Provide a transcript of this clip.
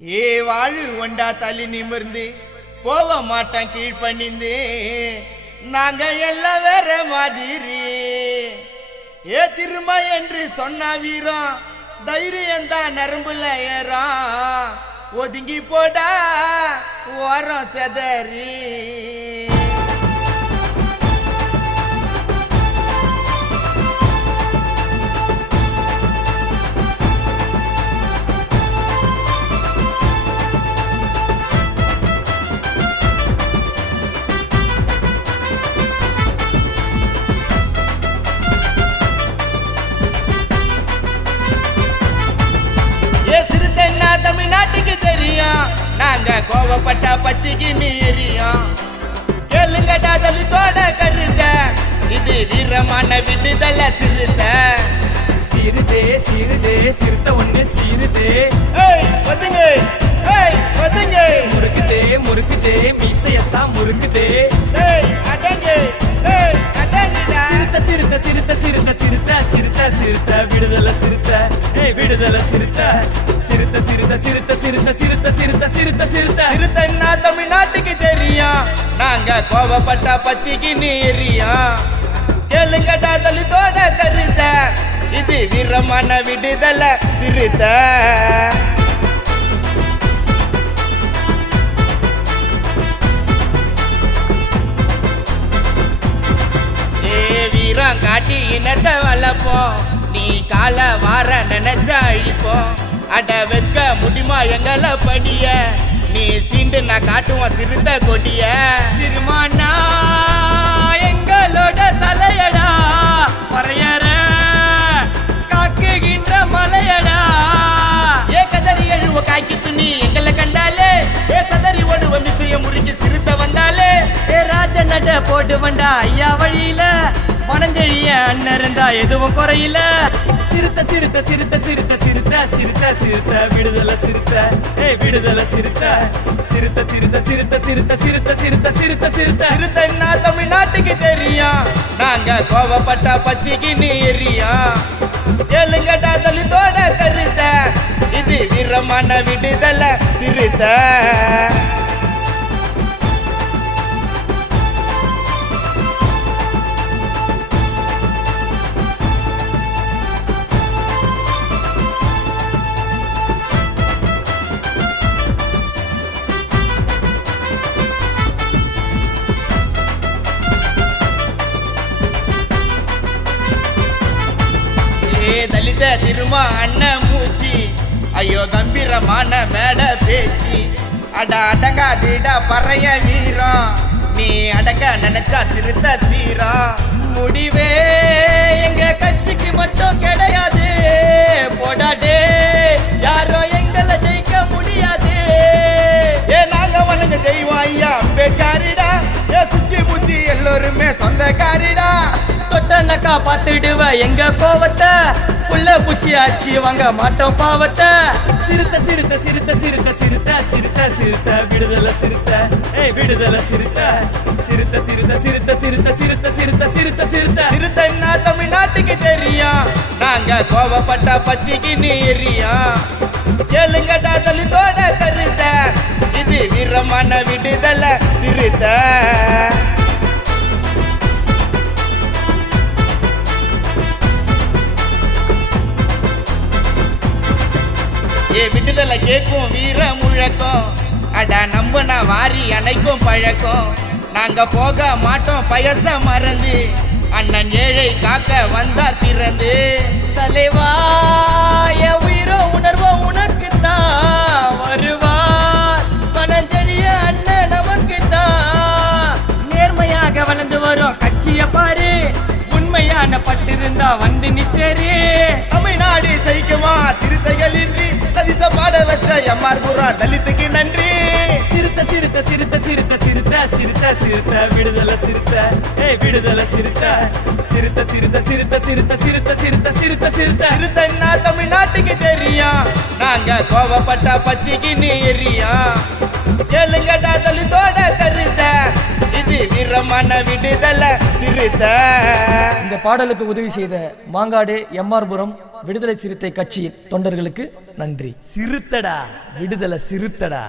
ஏ வாழ் ஒண்டா தள்ளி நிமிர்ந்து போக மாட்டான் கீழ்பணிந்து நாங்க எல்லாம் வேற மாதிரி ஏ திரும்ப என்று சொன்ன வீரம் தைரியம் தான் நரம்புல ஏறான் ஒதுங்கி போடா ஓரம் செதறி தமிழ்நாட்டுக்கு தெரியும் நாங்க கோவப்பட்ட பத்திக்கு நீரியும் கேளுங்கடா தலித்தோட கருத்த இது வீரமான விடுதல சிறுத்த சிறுதே சிறுதே சிறுத்த ஒண்ணு சிறுதே ஒதுங்க ஒதுங்க முறுக்குதே முறுக்குதே மீசையத்தான் முறுக்குதே அடங்க சிறுத்த சிறுத்த சிறுத்த சிறுத்த சிறுத்த சிறுத்த சிறுத்த விடுதலை சிறுத்த விடுதலை சிறுத்த சிறுத்த சிறுத்த சிறுத்த சிறுத்த சிறுத்த சிறுத்த சிறுத்த சிறுத்த சிறுத்தன்னா தமிழ்நாட்டுக்கு தெரியும் நாங்க கோவப்பட்ட பத்திக்கு நீரியும் கேளுங்கடா தலித்தோட கருத்த இது வீரமான விடுதல சிறுத்த வீரம் காட்டி இனத்தை வளர்ப்போம் நீ கால வார நினைச்ச அழிப்போம் அட வைக்க முடியுமா எங்கள படிய நீ சீண்டு நான் காட்டுவோம் சிறுத்த கொடிய திருமானா எங்களோட தலையடா பறையற காக்குகின்ற மலையடா ஏ கதறி எழுவ காக்கி துணி எங்களை கண்டாலே ஏ சதறி ஓடுவ மிசைய முறுக்கி சிறுத்த வந்தாலே ஏ ராஜ நட போட்டு வந்தா ஐயா வழியில பனஞ்செழிய அண்ணன் இருந்தா எதுவும் குறையில சிறுத்த சிறுத்த சிறுத்த சிறுத்த சிறுத்த சிறுத்த சிறுத்த விடுதலை சிறுத்த விடுதலை சிறுத்த சிறுத்த சிறுத்த சிறுத்த சிறுத்த சிறுத்த சிறுத்த சிறுத்த சிறுத்த சிறுத்தன்னா தமிழ்நாட்டுக்கு தெரியும் நாங்க கோவப்பட்ட பத்திக்கு நீரியும் கேளுங்கடா தலித்தோட கருத்த இது வீரமான விடுதல சிறுத்த தலித திருமா அண்ணன் மூச்சி ஐயோ கம்பீரமான மேட பேச்சு அட அடங்காதிட பறைய வீரம் நீ அடக்க நினைச்சா சிறுத்த சீரம் முடிவே எங்க கட்சிக்கு மட்டும் கிடையாது போடாடே யாரோ எங்களை ஜெயிக்க முடியாது ஏ நாங்க வணங்க தெய்வம் ஐயா அம்பேத்கரிடா ஏ சுத்தி புத்தி எல்லோருமே சொந்தக்காரிடா தொட்டனக்கா பார்த்துடுவ எங்க கோவத்தை புள்ள பூச்சி ஆச்சு வாங்க மாட்டோம் பாவத்தை சிறுத்த சிறுத்த சிறுத்த சிறுத்த சிறுத்த சிறுத்த சிறுத்த விடுதலை சிறுத்த விடுதலை சிறுத்த சிறுத்த சிறுத்த சிறுத்த சிறுத்த சிறுத்த சிறுத்த சிறுத்த சிறுத்த சிறுத்தன்னா தமிழ்நாட்டுக்கு தெரியும் நாங்க கோவப்பட்ட பத்திக்கு நீரியும் கேளுங்கடா தலித்தோட கருத்த இது வீரமான விடுதல சிறுத்த ஏ விடுதலை கேட்கும் வீர முழக்கம் அடா நம்புனா வாரி அணைக்கும் பழக்கம் நாங்க போக மாட்டோம் பயச மறந்து அண்ணன் ஏழை காக்க வந்தார் பிறந்து தலைவா என் உயிரோ உணர்வோ உனக்கு தான் வருவார் பனஞ்செழிய அண்ணன் நமக்கு தான் நேர்மையாக வளர்ந்து வரும் கட்சிய பாரு உண்மையான பட்டிருந்தா வந்து நீ சேரு தமிழ்நாடு சைக்குமா சிறுத்தைகள் இன்றி சதிச பாட வச்ச எம்ஆர் புரா தலித்துக்கு நன்றி சிறுத்த சிறுத்த சிறுத்த சிறுத்த சிறுத்த சிறுத்த சிறுத்த விடுதலை சிறுத்த விடுதலை சிறுத்த சிறுத்த சிறுத்த சிறுத்த சிறுத்த சிறுத்த சிறுத்த சிறுத்த சிறுத்த சிறுத்தன்னா தமிழ்நாட்டுக்கு தெரியும் நாங்க கோவப்பட்ட பத்திக்கு நீரியும் கேளுங்கடா தலித்தோட கருத்த இது வீரமா மன விடுதலை சிறுத்தை. இந்த பாடலுக்கு உதவி செய்த மாங்காடு எம்ஆர்புரம் விடுதலை சிறுத்தை கட்சி தொண்டர்களுக்கு நன்றி. சிறுத்தடா விடுதலை சிறுத்தடா.